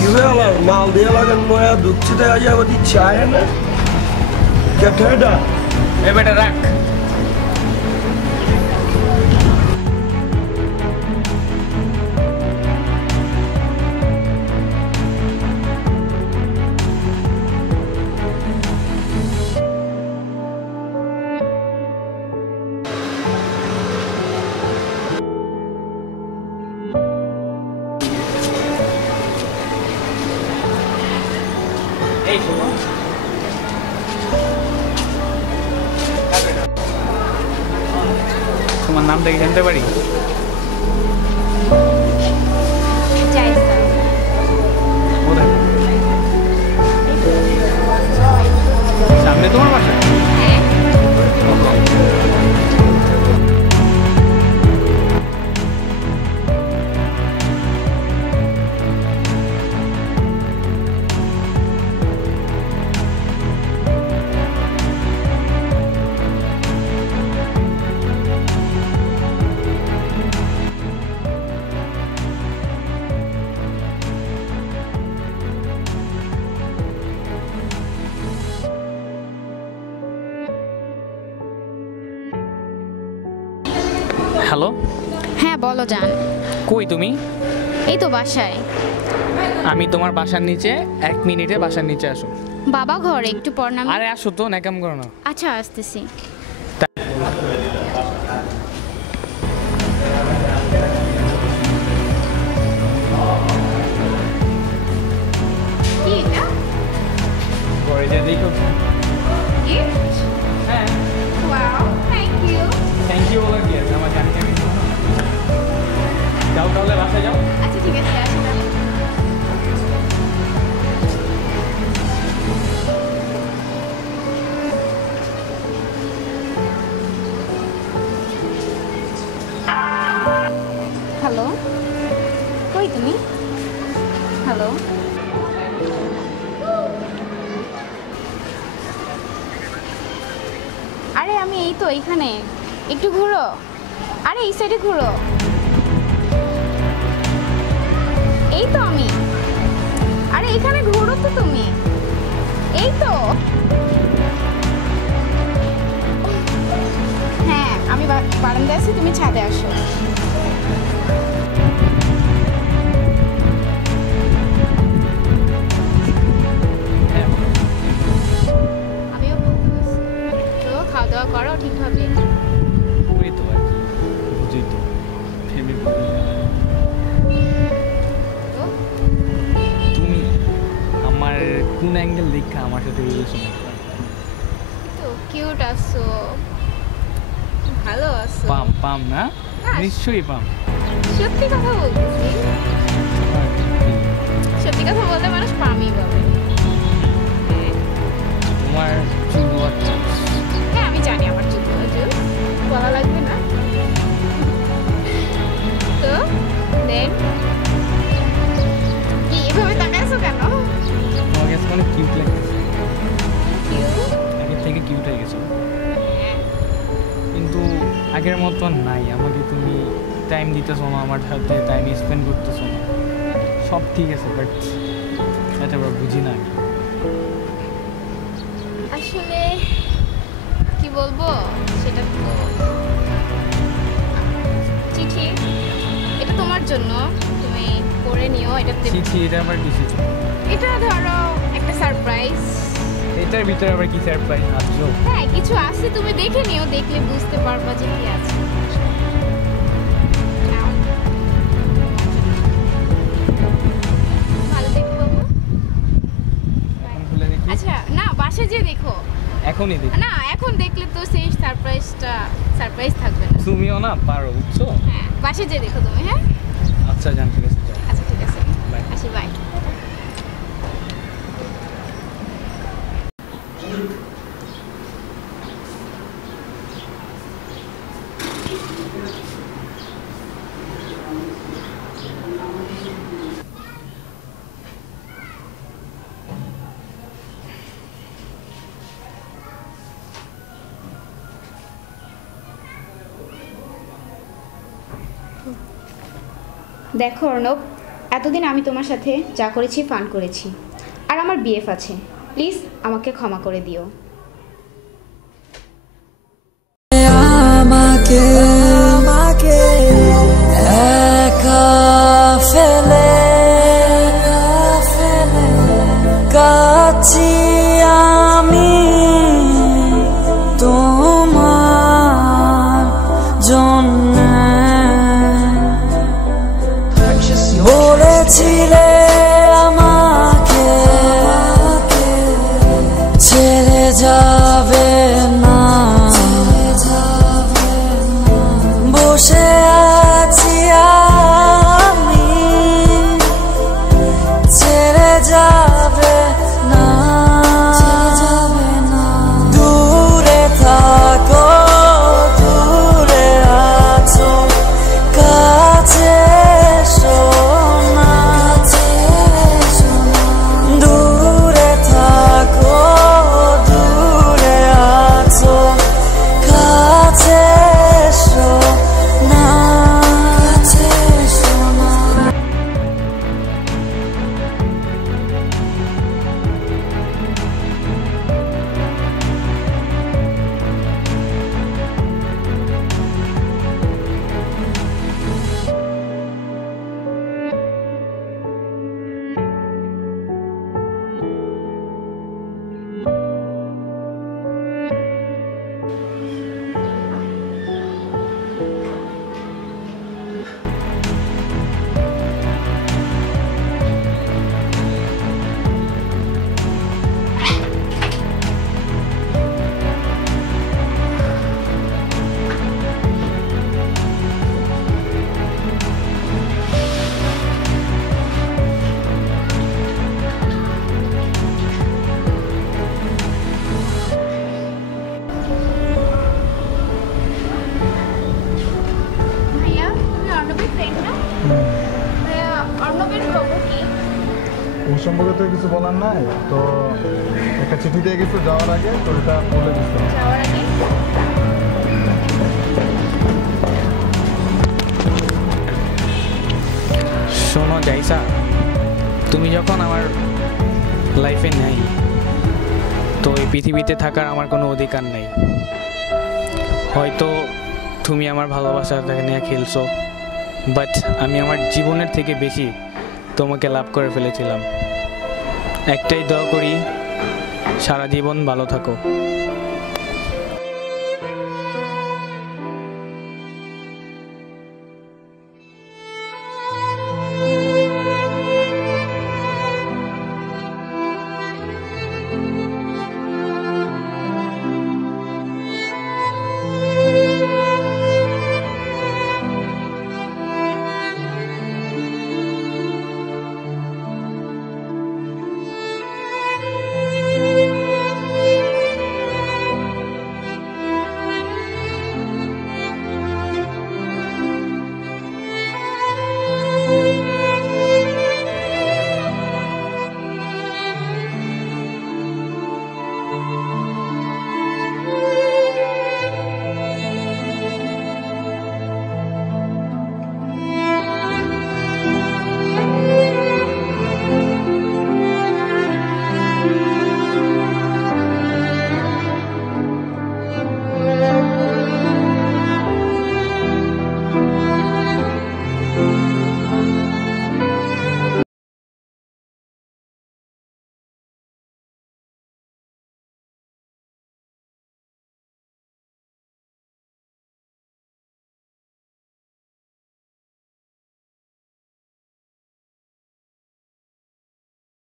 Kime Maldiye lagan moya dukçu da ya bodi çaya ne? Getirda. Evet rak. তোমার নামটা কি জানতে পারি হ্যালো? হ্যাঁ বলো জান। কই তুমি? এই তো বাসায়। আমি তোমার বাসার নিচে এক মিনিটে বাসার নিচে আসো। বাবা ঘরে একটু পর নামি আরে আসো তো নাকাম করো না। আচ্ছা আসতেছি। কি এটা? পরে যে দেখো। গিফট আচ্ছা ঠিক আছে হ্যালো কই তুমি? হ্যালো আরে, আমি এই তো এইখানে। একটু ঘুরো। আরে, এই সাইডে ঘুরো। তো কিউট আছো। ভালো আছো। পাম পাম না? হ্যাঁ। নিশ্চয়ই পাম। সত্যি কথা সত্যি কথা বলতে মানুষ পামই বলে। তোমার আচ্ছা। হ্যাঁ আমি জানি আমার আগের মতো নাই। আমাকে তুমি টাইম দিতেছো না আমার সাথে টাইম স্পেন্ড করতেছো না। সব ঠিক আছে বাট সেটা আবার বুঝি না আসলে কি বলব সেটা চিঠি এটা তোমার জন্য। তুমি পড়ে নিও এটা চিঠি এটা আবার কিছু এটা ধরো একটা সারপ্রাইজ এটার ভিতরে আবার কি সারপ্রাইজ আছো হ্যাঁ কিছু আছে তুমি দেখে নিও দেখলে বুঝতে পারবা যে কি আছে। আচ্ছা না বাসে যে দেখো। এখনই দেখি। না এখন দেখলে তো সেই সারপ্রাইজটা সারপ্রাইজ থাকবে না। তুমিও না পারো বুঝছ হ্যাঁ বাসে যে দেখো তুমি হ্যাঁ? আচ্ছা জান ঠিক আছে আচ্ছা ঠিক আছে. আসি বাই। দেখো অর্ণব, এতদিন আমি তোমার সাথে যা করেছি, ফান করেছি। আর আমার বিএফ আছে। প্লিজ আমাকে ক্ষমা করে দিও। of it. ওর সম্পর্কে তো কিছু বলার নাই তো একটা চিঠি দিয়ে গেছো যাওয়ার আগে তো ওটা বলে দিচ্ছ যাওয়ার আগে? শোনো জাইসা তুমি যখন আমার লাইফে নেই তো এই পৃথিবীতে থাকার আমার কোনো অধিকার নেই। হয়তো তুমি আমার ভালোবাসাটাকে নিয়ে খেলছো বাট আমি আমার জীবনের থেকে বেশি তোমাকে লাভ করে ফেলেছিলাম। একটাই দয়া করি, সারা জীবন ভালো থাকো।